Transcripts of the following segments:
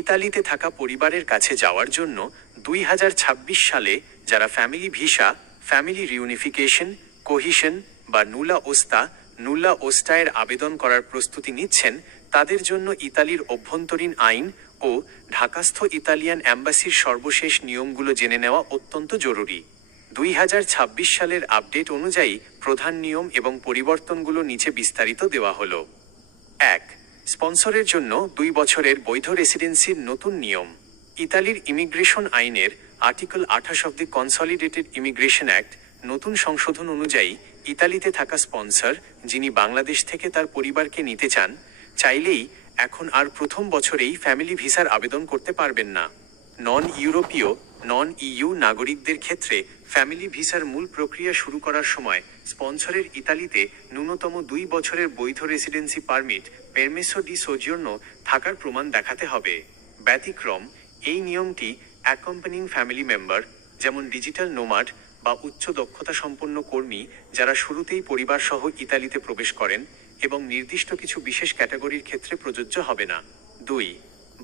ইতালিতে থাকা পরিবারের কাছে যাওয়ার জন্য 2026 সালে যারা family visa, family reunification, cohesion বা নুল্লা ওস্টায়ের আবেদন করার প্রস্তুতি নিচ্ছেন, তাদের জন্য ইতালির অভ্যন্তরীণ আইন ও ঢাকাস্থ ইতালিয়ান অ্যাম্বাসির সর্বশেষ নিয়মগুলো জেনে নেওয়া অত্যন্ত জরুরি। 2026 সালের আপডেট অনুযায়ী প্রধান নিয়ম এবং পরিবর্তনগুলো নিচে বিস্তারিত দেওয়া হলো। 1. স্পন্সরের জন্য 2 বছরের বৈধ রেসিডেন্সির নতুন নিয়ম। ইতালির ইমিগ্রেশন আইনের article 28 of the consolidated immigration act নতুন সংশোধন অনুযায়ী ইতালিতে থাকা স্পন্সর যিনি বাংলাদেশ থেকে তার পরিবারকে নিতে চান, চাইলেই এখন আর প্রথম বছরেই ফ্যামিলি ভিসার আবেদন করতে পারবেন না। নন ইইউ নাগরিকদের ক্ষেত্রে ফ্যামিলি ভিসার মূল প্রক্রিয়া শুরু করার সময় স্পন্সরের ইতালিতে ন্যূনতম 2 বছরের বৈধ রেসিডেন্সি পারমিট পেরমেসো ডি সোজিওর্নো থাকার প্রমাণ দেখাতে হবে। ব্যতিক্রম, এই নিয়মটি অ্যাকম্পানিং ফ্যামিলি মেম্বার যেমন ডিজিটাল নোমাড বা উচ্চ দক্ষতা সম্পন্ন কর্মী যারা শুরুতেই পরিবার সহ ইতালিতে প্রবেশ করেন এবং নির্দিষ্ট কিছু বিশেষ ক্যাটাগরির ক্ষেত্রে প্রযোজ্য হবে না। 2.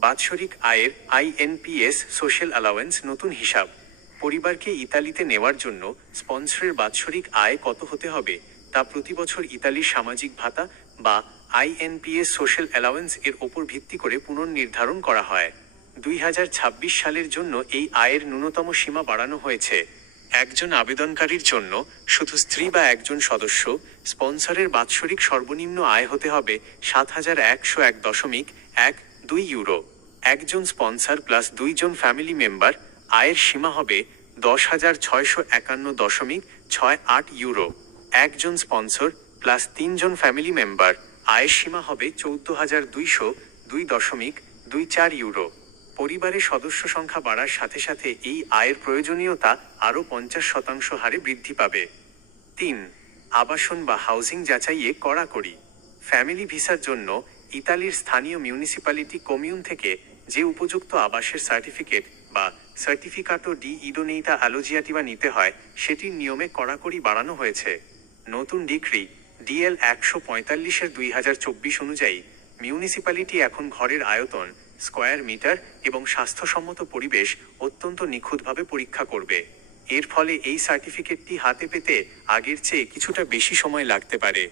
বাৎসরিক আয়ের আইএনপিএস সোশ্যাল অ্যালাওয়েন্স নতুন হিসাব। পরিবারকে ইতালিতে নেওয়ার জন্য স্পন্সরের বাৎসরিক আয় কত হতে হবে তা প্রতি বছর ইতালির সামাজিক ভাতা বা আইএনপিএস সোশ্যাল অ্যালাওয়েন্স এর ওপর ভিত্তি করে পুনর্নির্ধারণ করা হয়। 2026 সালের জন্য এই আয়ের ন্যূনতম সীমা বাড়ানো হয়েছে। একজন আবেদনকারীর জন্য শুধু স্ত্রী বা একজন সদস্য স্পন্সরের বাৎসরিক সর্বনিম্ন আয় হতে হবে 7,101.12 ইউরো। একজন স্পন্সর প্লাস 2 জন ফ্যামিলি মেম্বার আয়ের সীমা হবে 10,651.68 ইউরো। একজন স্পন্সর প্লাস 3 জন ফ্যামিলি মেম্বার আয়ের সীমা হবে 14,202.24 ইউরো। পরিবারের সদস্য সংখ্যা বাড়ার সাথে সাথে এই আয়ের প্রয়োজনীয়তা আরও 50% হারে বৃদ্ধি পাবে। 3. আবাসন বা হাউজিং যাচাইয়ে কড়াকড়ি। ফ্যামিলি ভিসার জন্য ইতালির স্থানীয় মিউনিসিপ্যালিটি কমিউন থেকে যে উপযুক্ত আবাসের সার্টিফিকেট বা সার্টিফিকাটো ডি ইডোনেইতা অ্যালোজিয়াটিভা নিতে হয় সেটির নিয়মে কড়াকড়ি বাড়ানো হয়েছে। নতুন ডিক্রি ডিএল 145/2024 অনুযায়ী মিউনিসিপ্যালিটি এখন ঘরের আয়তন, স্কয়ার মিটার এবং স্বাস্থ্যসম্মত পরিবেশ অত্যন্ত নিখুঁতভাবে পরীক্ষা করবে। এর ফলে এই সার্টিফিকেটটি হাতে পেতে আগের চেয়ে কিছুটা বেশি সময় লাগতে পারে।